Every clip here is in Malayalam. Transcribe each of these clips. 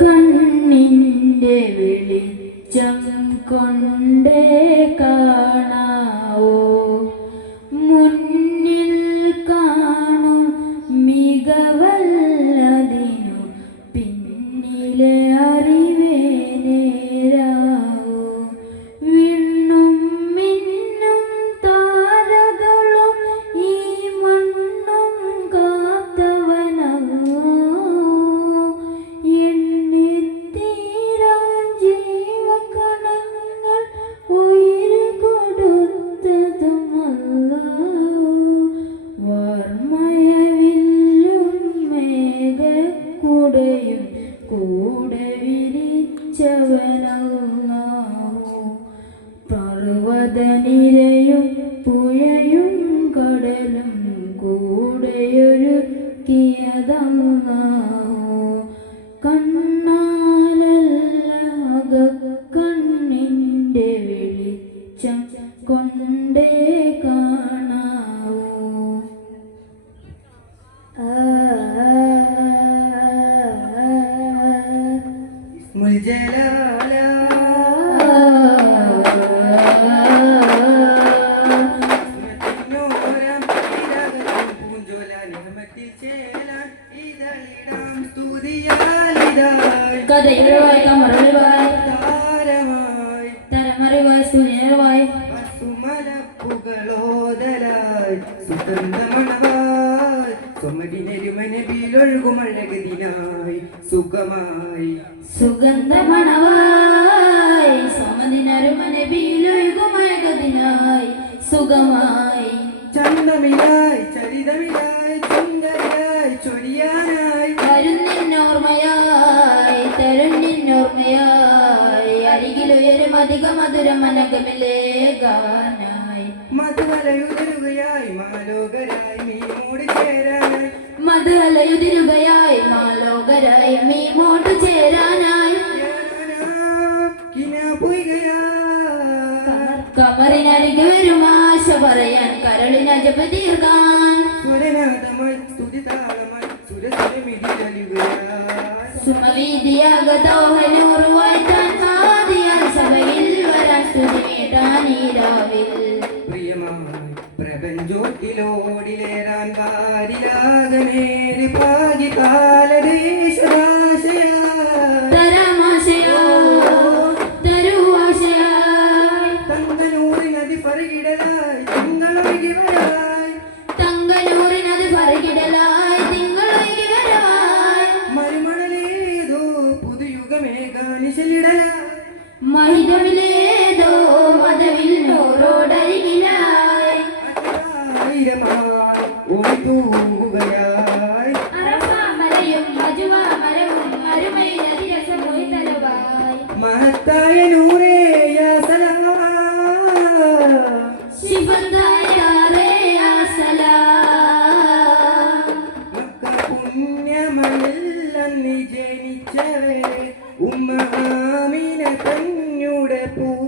കണ്ണിന്റെ വെളിച്ചം കൊണ്ടേ കാണാവോ വാർമയവില്ലും മേഘക്കുടയും കൂടെ വിരിച്ചവനല്ലാഹു പർവതനിരയും പുഴയും കടലും കൂടെയൊരുക്കിയതല്ലാഹു കണ്ണാലല്ലാക സ്തുതിയാലിതായി കഥയുറവായി കമറളിവായി താരമായി തരമറിവായി സുനിയറവായി സുമലപ്പുകളോദലായി സുഗന്ധമണവായി സ്വമടിനരുമനബിലൊഴുകുമഴകതിനായി സുഖമായി. സുഗന്ധമണവായി സമദിനരുമനബിയിലൊഴുകുമഴകതിനായി സുഖമായി. ചന്ദമിലായി ചരിതമിലായി ചുണ്ടരായി ചൊരിയാനായി. വരുന്നിന്നോർമ്മയായി തരുന്നിന്നോർമ്മയായി അരികിലുയരും അധികം മധുരം അനകമില്ലേ ഗാനായി മധുവലയുതരുകയായി മാലോകരായി നീ മൂടി ചേരാനായി മധുലയുതിരുകയായി മാലോകരായി മീമോട്ട് ചേരാനായി കമറിനരികെ വരും ആശ പറയാൻ കരളിന ജപ തീർക്കാൻ. സുമവീതിയാകതോഹനൂറുവായി താൻ പ്രപഞ്ചോട്ടിലോടിലേറാൻ വാരിലാകമേറി people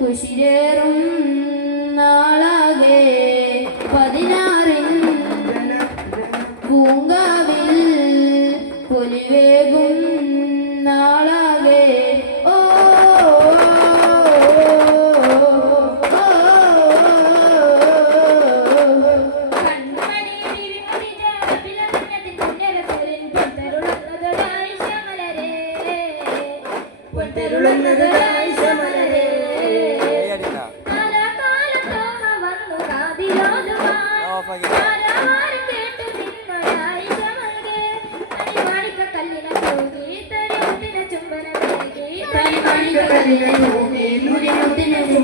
cười xinh ¡Suscríbete al!